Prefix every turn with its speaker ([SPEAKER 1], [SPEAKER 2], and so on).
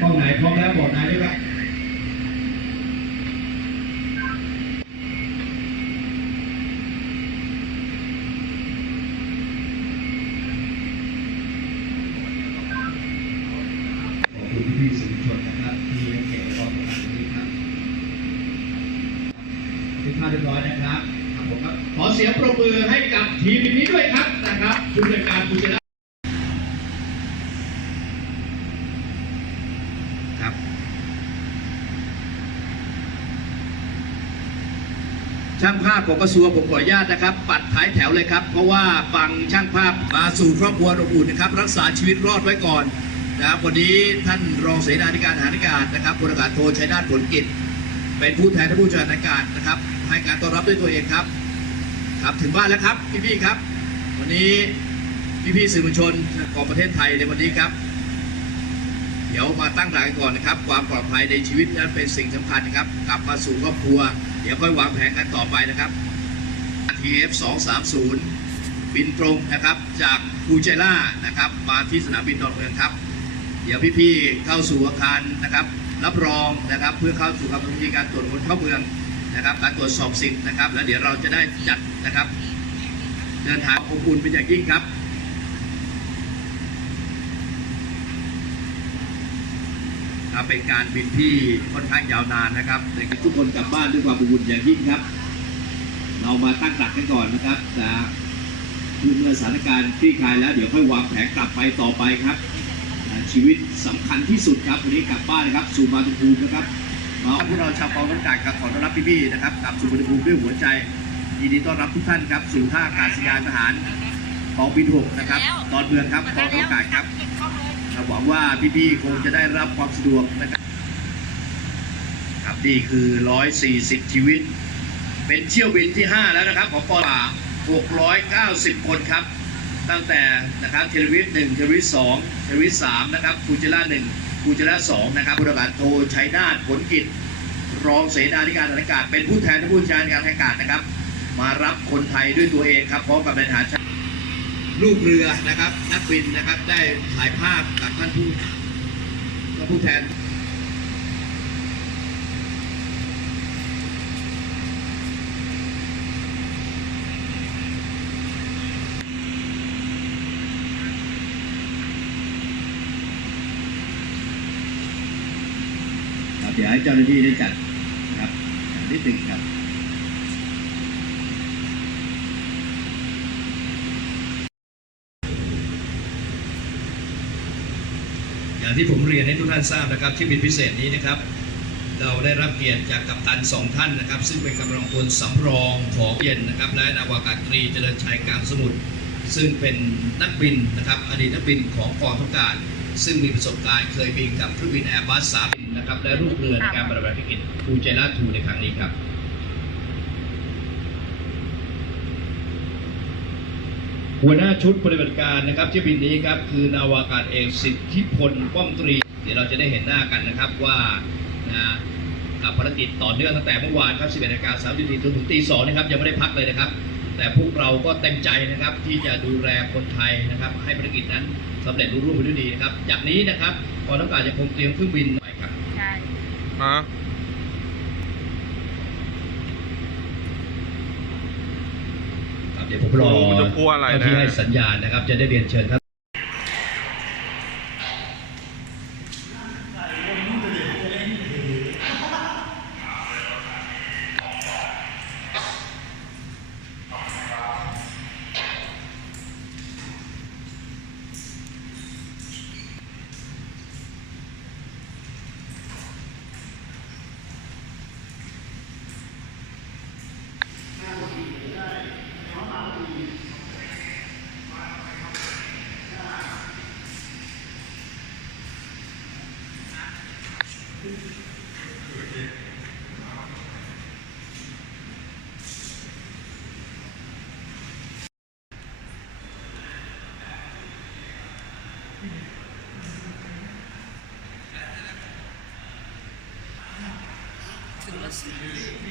[SPEAKER 1] กล้องไหนพร้อมแล้วบอกนายได้วยครับพี่สื่อมวลชนนะครับที่เก็บรอบต่งนี้ครับทุกท่าเรียบร้อยนะครับครัผมครัขอเสียงปรบมือให้กับทีมนี้ด้วยครับนะครับผู้จัดการผู้ชนะ ครับ ช่างภาพของกระทรวงผมขออนุญาตนะครับ ปัดท้ายแถวเลยครับ เพราะว่าฟังช่างภาพมาสู่ครอบครัวอบอุ่นนะครับ รักษาชีวิตรอดไว้ก่อนนะครับวันนี้ท่านรองเสนาธิการทหารอากาศนะครับพลอากาศโทชัยนาทผลกิจ เป็นผู้แทนท่านผู้จัดการอากาศนะครับ ให้การต้อนรับด้วยตัวเองครับ ครับถึงบ้านแล้วครับพี่ๆครับ วันนี้พี่ๆสื่อมวลชนของประเทศไทยในวันนี้ครับ เดี๋ยวมาตั้งหลักกันก่อนนะครับ ความปลอดภัยในชีวิตนั้นเป็นสิ่งสำคัญนะครับ กลับมาสู่ครอบครัว เดี๋ยวค่อยวางแผนกันต่อไปนะครับ TF 230บินตรงนะครับ จากฟูเจล่านะครับ มาที่สนามบินดอนเมืองครับ เดี๋ยวพี่ๆเข้าสู่อาคารนะครับ รับรองนะครับเพื่อเข้าสู่กรรมวิธีการตรวจคนเข้าเมืองนะครับ การตรวจสอบสิทธิ์นะครับ แล้วเดี๋ยวเราจะได้จัดนะครับ เดินทางอบอุ่นเป็นอย่างยิ่งครับ ครับเป็นการบินที่ค่อนข้างยาวนานนะครับแต่ทุกคนกลับบ้านด้วยความอบอุ่นอย่างยิ่งครับ เรามาตั้งหลักกันก่อนนะครับนะคือเมื่อสถานการณ์คลี่คลายแล้วเดี๋ยวค่อยวางแผนกลับไปต่อไปครับนะชีวิตสำคัญที่สุดครับวันนี้กลับบ้านนะครับสู่มาตุภูมินะครับมาพวกเราชาวกองทัพอากาศครับขอต้อนรับพี่ๆนะครับกลับสู่มาตุภูมิด้วยหัวใจยินดีต้อนรับทุกท่านครับสู่ท่าอากาศยานทหารกองบินหกนะครับตอนเมืองครับกองทัพอากาศครับ เราหวังว่าพี่ๆคงจะได้รับความสะดวกนะครับครับนี่คือ 140 ชีวิต เป็นเที่ยวบินที่ 5 แล้วนะครับ ของปอลา690 คนครับ ตั้งแต่นะครับเทลวิส1เทลวิส2เทลวิส3นะครับฟูเจล่า1ฟูเจล่า2นะครับผู้ประกาศโทชัยนาทผลกิจ รองเสนาธิการทารอากาศ เป็นผู้แทนผู้บัญชาการทารอากาศนะครับ มารับคนไทยด้วยตัวเองครับพร้อมกับนายทหารช ลูกเรือนะครับ นักบินนะครับได้ถ่ายภาพกับท่านผู้ท่านผู้แทนเดี๋ยวให้เจ้าหน้าที่ได้จัดนะครับนิดหนึ่งครับ อย่างที่ผมเรียนให้ทุกท่านทราบนะครับที่บินพิเศษนี้นะครับ เราได้รับเกียรติจากกัปตันสองท่านนะครับ ซึ่งเป็นกำลังพลสำรองของเย็นนะครับและนาวากาศตรีเจริญชัยกลางสมุทรซึ่งเป็นนักบินนะครับอดีตนักบินของกองทัพกาศซึ่งมีประสบการณ์เคยบินกับเครื่องบินแอร์บัสสามนะครับและลูกเรือในการปฏิบัติภารกิจภูเจล่าทูในครั้งนี้ครับ หัวหน้าชุดปฏิบัติการนะครับที่บินนี้ครับคือนาวากาศเอกสิทธิพลป้อมตรี เดี๋ยวเราจะได้เห็นหน้ากันนะครับว่านะกับภารกิจต่อเนื่องตั้งแต่เมื่อวานครับ 11นาฬิกา30นาทีจนถึงตี2นะครับยังไม่ได้พักเลยนะครับ แต่พวกเราก็เต็มใจนะครับที่จะดูแลคนไทยนะครับ ให้ภารกิจนั้นสำเร็จรุ่ร่วงไปด้วยดีนะครับ จากนี้นะครับกองทัพอากาศจะคงเตรียมเครื่องบินใหม่ครับ
[SPEAKER 2] ใช่
[SPEAKER 3] ฮะ
[SPEAKER 1] ครับ เดี๋ยวผมรอ
[SPEAKER 3] จะกลัวอะไรนะ
[SPEAKER 1] เจ้าที่ให้สัญญาณนะครับ จะได้เรียนเชิญท่าน Yes.